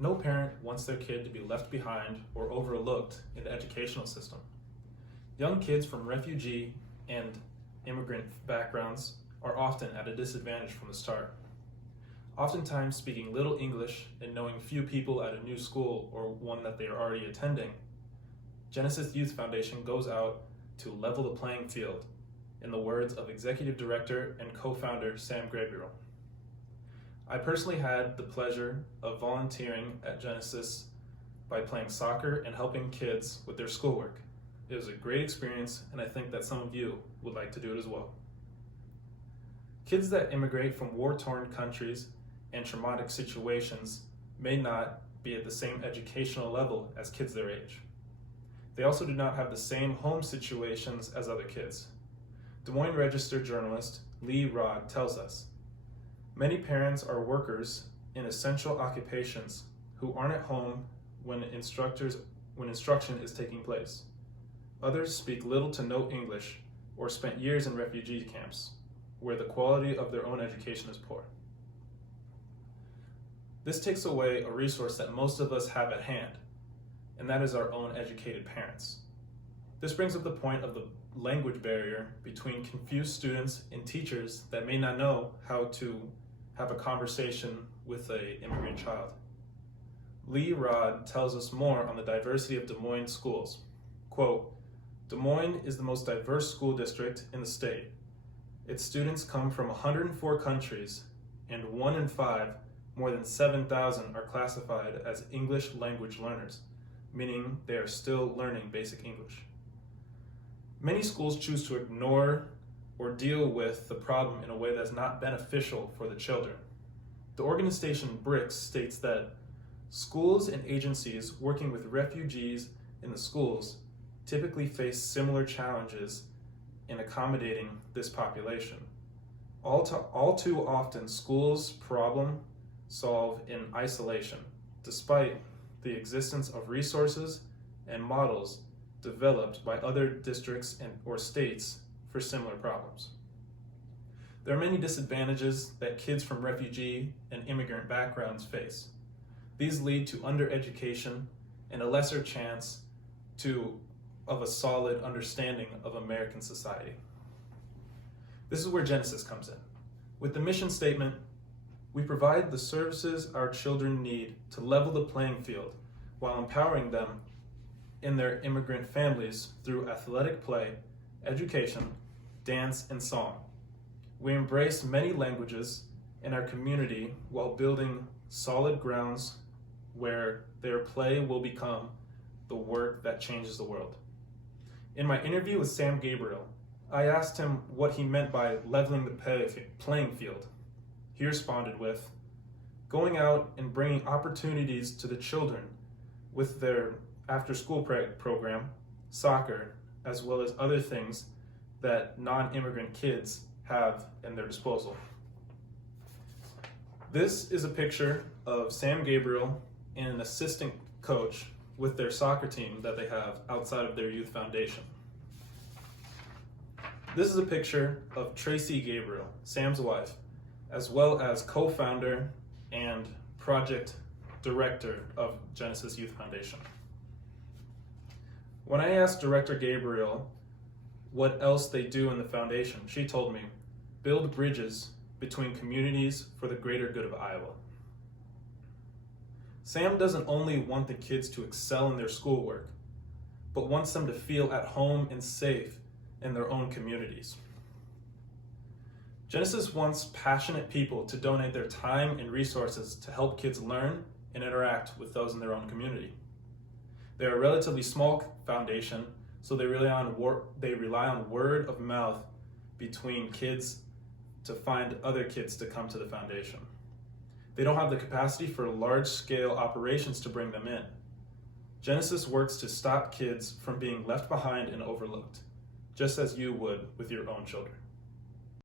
No parent wants their kid to be left behind or overlooked in the educational system. Young kids from refugee and immigrant backgrounds are often at a disadvantage from the start. Oftentimes speaking little English and knowing few people at a new school or one that they are already attending, Genesis Youth Foundation goes out to level the playing field, in the words of Executive Director and co-founder Sam Gabriel. I personally had the pleasure of volunteering at Genesis by playing soccer and helping kids with their schoolwork. It was a great experience, and I think that some of you would like to do it as well. Kids that immigrate from war-torn countries and traumatic situations may not be at the same educational level as kids their age. They also do not have the same home situations as other kids. Des Moines Register journalist Lee Rod tells us, many parents are workers in essential occupations who aren't at home when instruction is taking place. Others speak little to no English or spent years in refugee camps where the quality of their own education is poor. This takes away a resource that most of us have at hand, and that is our own educated parents. This brings up the point of the language barrier between confused students and teachers that may not know how to have a conversation with an immigrant child. Lee Rod tells us more on the diversity of Des Moines schools. Quote, Des Moines is the most diverse school district in the state. Its students come from 104 countries, and 1 in 5, more than 7,000, are classified as English language learners, meaning they are still learning basic English. Many schools choose to ignore or deal with the problem in a way that's not beneficial for the children. The organization BRICS states that schools and agencies working with refugees in the schools typically face similar challenges in accommodating this population. All too often, schools problem solve in isolation, despite the existence of resources and models developed by other districts or states for similar problems. There are many disadvantages that kids from refugee and immigrant backgrounds face. These lead to undereducation and a lesser chance of a solid understanding of American society. This is where Genesis comes in. With the mission statement, we provide the services our children need to level the playing field while empowering them in their immigrant families through athletic play, education, dance, and song. We embrace many languages in our community while building solid grounds where their play will become the work that changes the world. In my interview with Sam Gabriel, I asked him what he meant by leveling the playing field. He responded with, going out and bringing opportunities to the children with their after-school program, soccer, as well as other things that non-immigrant kids have in their disposal. This is a picture of Sam Gabriel and an assistant coach with their soccer team that they have outside of their youth foundation. This is a picture of Tracy Gabriel, Sam's wife, as well as co-founder and project director of Genesis Youth Foundation. When I asked Director Gabriel what else they do in the foundation, she told me, build bridges between communities for the greater good of Iowa. Sam doesn't only want the kids to excel in their schoolwork, but wants them to feel at home and safe in their own communities. Genesis wants passionate people to donate their time and resources to help kids learn and interact with those in their own community. They're a relatively small foundation, so they rely on word of mouth between kids to find other kids to come to the foundation. They don't have the capacity for large-scale operations to bring them in. Genesis works to stop kids from being left behind and overlooked, just as you would with your own children.